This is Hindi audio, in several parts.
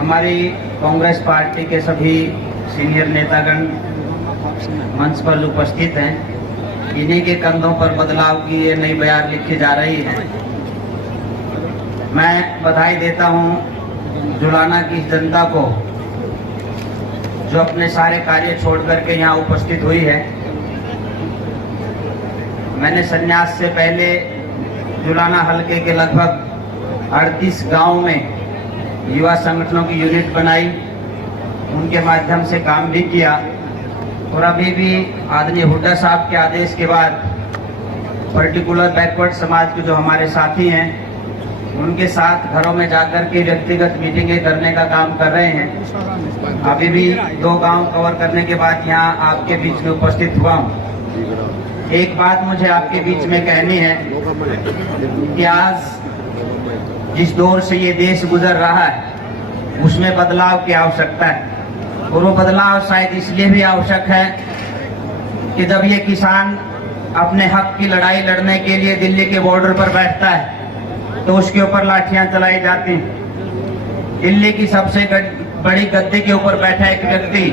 हमारी कांग्रेस पार्टी के सभी सीनियर नेतागण मंच पर उपस्थित हैं। इन्हीं के कंधों पर बदलाव की ये नई बयार लिखी जा रही है। मैं बधाई देता हूं जुलाना की जनता को जो अपने सारे कार्य छोड़ करके यहाँ उपस्थित हुई है। मैंने संन्यास से पहले जुलाना हलके के लगभग 38 गांव में युवा संगठनों की यूनिट बनाई, उनके माध्यम से काम भी किया और अभी भी आदरणीय हुड्डा साहब के आदेश के बाद पर्टिकुलर बैकवर्ड समाज के जो हमारे साथी हैं उनके साथ घरों में जाकर के व्यक्तिगत मीटिंगें करने का काम कर रहे हैं। अभी भी 2 गांव कवर करने के बाद यहाँ आपके बीच में उपस्थित हुआ हूँ। एक बात मुझे आपके बीच में कहनी है कि आज जिस दौर से ये देश गुजर रहा है उसमें बदलाव की आवश्यकता है और वो बदलाव शायद इसलिए भी आवश्यक है कि जब ये किसान अपने हक की लड़ाई लड़ने के लिए दिल्ली के बॉर्डर पर बैठता है तो उसके ऊपर लाठियां चलाई जाती। दिल्ली की सबसे बड़ी गद्दी के ऊपर बैठा एक व्यक्ति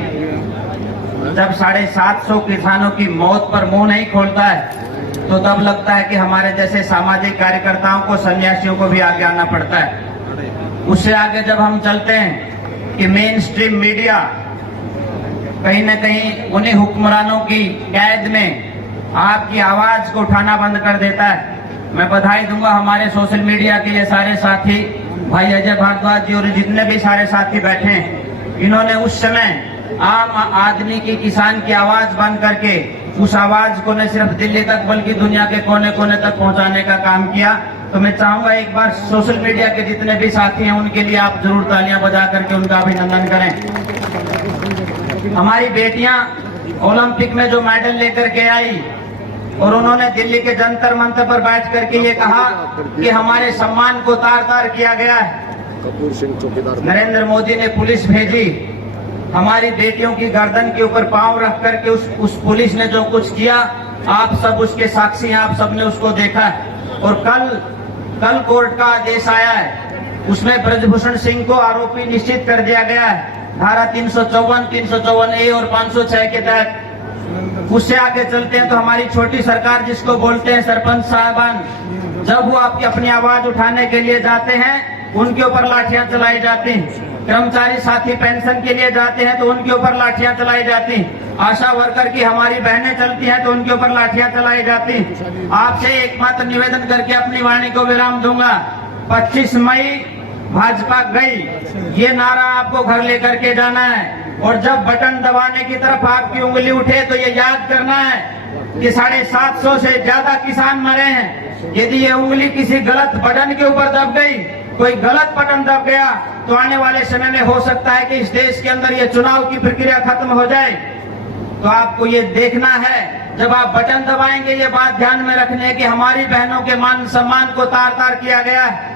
जब 750 किसानों की मौत पर मुंह नहीं खोलता है तो तब लगता है कि हमारे जैसे सामाजिक कार्यकर्ताओं को, सन्यासियों को भी आगे आना पड़ता है। उससे आगे जब हम चलते हैं कि मेन स्ट्रीम मीडिया कहीं न कहीं उन्हीं हुक्मरानों की कैद में आपकी आवाज को उठाना बंद कर देता है। मैं बधाई दूंगा हमारे सोशल मीडिया के ये सारे साथी, भाई अजय भारद्वाज जी और जितने भी सारे साथी बैठे हैं, इन्होंने उस समय आम आदमी की, किसान की आवाज बन करके उस आवाज को न सिर्फ दिल्ली तक बल्कि दुनिया के कोने कोने तक पहुंचाने का काम किया। तो मैं चाहूंगा एक बार सोशल मीडिया के जितने भी साथी हैं उनके लिए आप जरूर तालियां बजा करके उनका अभिनंदन करें। हमारी बेटियां ओलंपिक में जो मेडल लेकर के आई और उन्होंने दिल्ली के जंतर मंतर पर बैठ करके ये कहा कि हमारे सम्मान को तार तार किया गया है। नरेंद्र मोदी ने पुलिस भेजी, हमारी बेटियों की गर्दन के ऊपर पांव रख करके उस पुलिस ने जो कुछ किया आप सब उसके साक्षी हैं, आप सबने उसको देखा है। और कल कोर्ट का आदेश आया है, उसमें ब्रजभूषण सिंह को आरोपी निश्चित कर दिया गया है धारा 354, 354A और 506 के तहत। उससे आगे चलते हैं तो हमारी छोटी सरकार जिसको बोलते हैं सरपंच साहबान, जब वो आपकी अपनी आवाज उठाने के लिए जाते हैं उनके ऊपर लाठियां चलाई जाती। कर्मचारी साथी पेंशन के लिए जाते हैं तो उनके ऊपर लाठियां चलाई जाती। आशा वर्कर की हमारी बहनें चलती हैं तो उनके ऊपर लाठियां चलाई जाती। आपसे एकमात्र निवेदन करके अपनी वाणी को विराम दूंगा। 25 मई भाजपा गई, ये नारा आपको घर लेकर के जाना है और जब बटन दबाने की तरफ आपकी उंगली उठे तो ये याद करना है कि 750 से ज्यादा किसान मरे हैं। यदि ये उंगली किसी गलत बटन के ऊपर दब गई, कोई गलत बटन दब गया तो आने वाले समय में हो सकता है कि इस देश के अंदर ये चुनाव की प्रक्रिया खत्म हो जाए। तो आपको ये देखना है, जब आप बटन दबाएंगे ये बात ध्यान में रखनी है कि हमारी बहनों के मान सम्मान को तार तार किया गया है।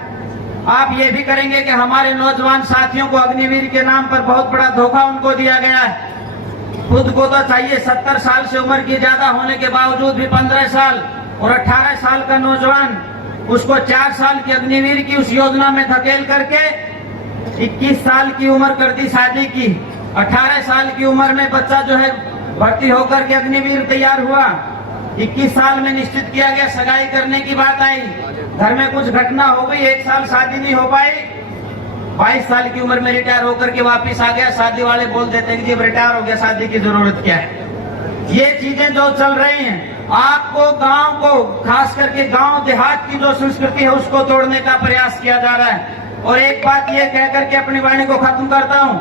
आप ये भी करेंगे कि हमारे नौजवान साथियों को अग्निवीर के नाम पर बहुत बड़ा धोखा उनको दिया गया है। खुद को तो चाहिए 70 साल से उम्र की ज्यादा होने के बावजूद भी 15 साल और 18 साल का नौजवान, उसको 4 साल की अग्निवीर की उस योजना में धकेल करके 21 साल की उम्र कर दी शादी की। 18 साल की उम्र में बच्चा जो है भर्ती होकर के अग्निवीर तैयार हुआ। 21 साल में निश्चित किया गया, सगाई करने की बात आई, घर में कुछ घटना हो गई, 1 साल शादी नहीं हो पाई। 22 साल की उम्र में रिटायर होकर के वापिस आ गया। शादी वाले बोल देते हैं कि जब रिटायर हो गया शादी की जरूरत क्या है। ये चीजें जो चल रही हैं, आपको गांव को, खास करके गांव देहात की जो संस्कृति है उसको तोड़ने का प्रयास किया जा रहा है। और एक बात ये कह करके अपनी वाणी को खत्म करता हूं,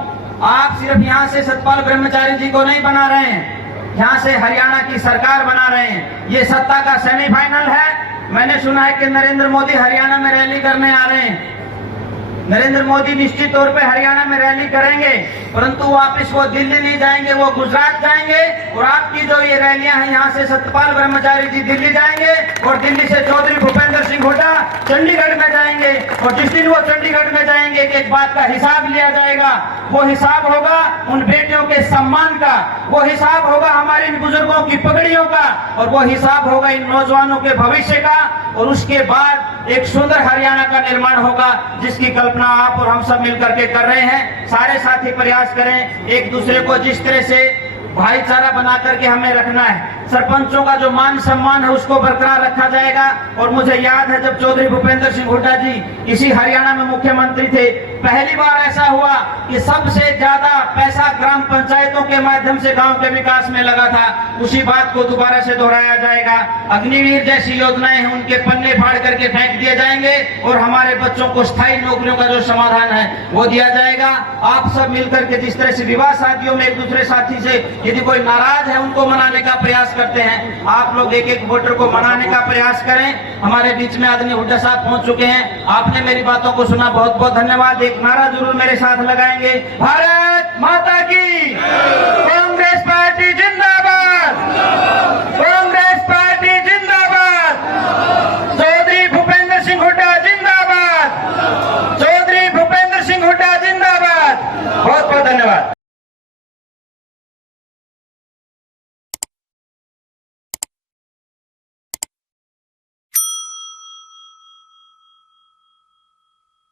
आप सिर्फ यहाँ से सतपाल ब्रह्मचारी जी को नहीं बना रहे हैं, यहाँ से हरियाणा की सरकार बना रहे हैं। ये सत्ता का सेमीफाइनल है। मैंने सुना है कि नरेंद्र मोदी हरियाणा में रैली करने आ रहे हैं। नरेंद्र मोदी निश्चित तौर पे हरियाणा में रैली करेंगे, परंतु वापस वो दिल्ली नहीं जाएंगे, वो गुजरात जाएंगे। और आपकी जो ये रैलियां हैं, यहाँ से सत्यपाल ब्रह्मचारी जी दिल्ली जाएंगे और दिल्ली से चौधरी भूपेंद्र सिंह हुड्डा चंडीगढ़ में जाएंगे। और जिस दिन वो चंडीगढ़ में जाएंगे एक बात का हिसाब लिया जाएगा। वो हिसाब होगा उन बेटियों के सम्मान का, वो हिसाब होगा हमारे इन बुजुर्गों की पगड़ियों का, और वो हिसाब होगा इन नौजवानों के भविष्य का। और उसके बाद एक सुंदर हरियाणा का निर्माण होगा, जिसकी कल्पना आप और हम सब मिलकर के कर रहे हैं। सारे साथी प्रयास करें, एक दूसरे को जिस तरह से भाईचारा बना करके हमें रखना है। सरपंचों का जो मान सम्मान है उसको बरकरार रखा जाएगा। और मुझे याद है जब चौधरी भूपेंद्र सिंह हुड्डा जी इसी हरियाणा में मुख्यमंत्री थे, पहली बार ऐसा हुआ कि सबसे ज्यादा पैसा ग्राम पंचायतों के माध्यम से गांव के विकास में लगा था। उसी बात को दोबारा से दोहराया जाएगा। अग्निवीर जैसी योजनाएं हैं, उनके पन्ने फाड़ करके फेंक दिए जाएंगे और हमारे बच्चों को स्थायी नौकरियों का जो समाधान है वो दिया जाएगा। आप सब मिलकर के जिस तरह से विवाह शादियों में एक दूसरे साथी से यदि कोई नाराज है उनको मनाने का प्रयास करते हैं, आप लोग एक एक वोटर को मनाने का प्रयास करें। हमारे बीच में आदरणीय हुड्डा साहब पहुंच चुके हैं, आपने मेरी बातों को सुना, बहुत बहुत धन्यवाद। एक नारा जरूर मेरे साथ लगाएंगे, भारत माता की, कांग्रेस पार्टी जिंदाबाद, कांग्रेस पार्टी जिंदाबाद, चौधरी भूपेंद्र सिंह हुड्डा जिंदाबाद, चौधरी भूपेंद्र सिंह हुड्डा जिंदाबाद। बहुत बहुत धन्यवाद।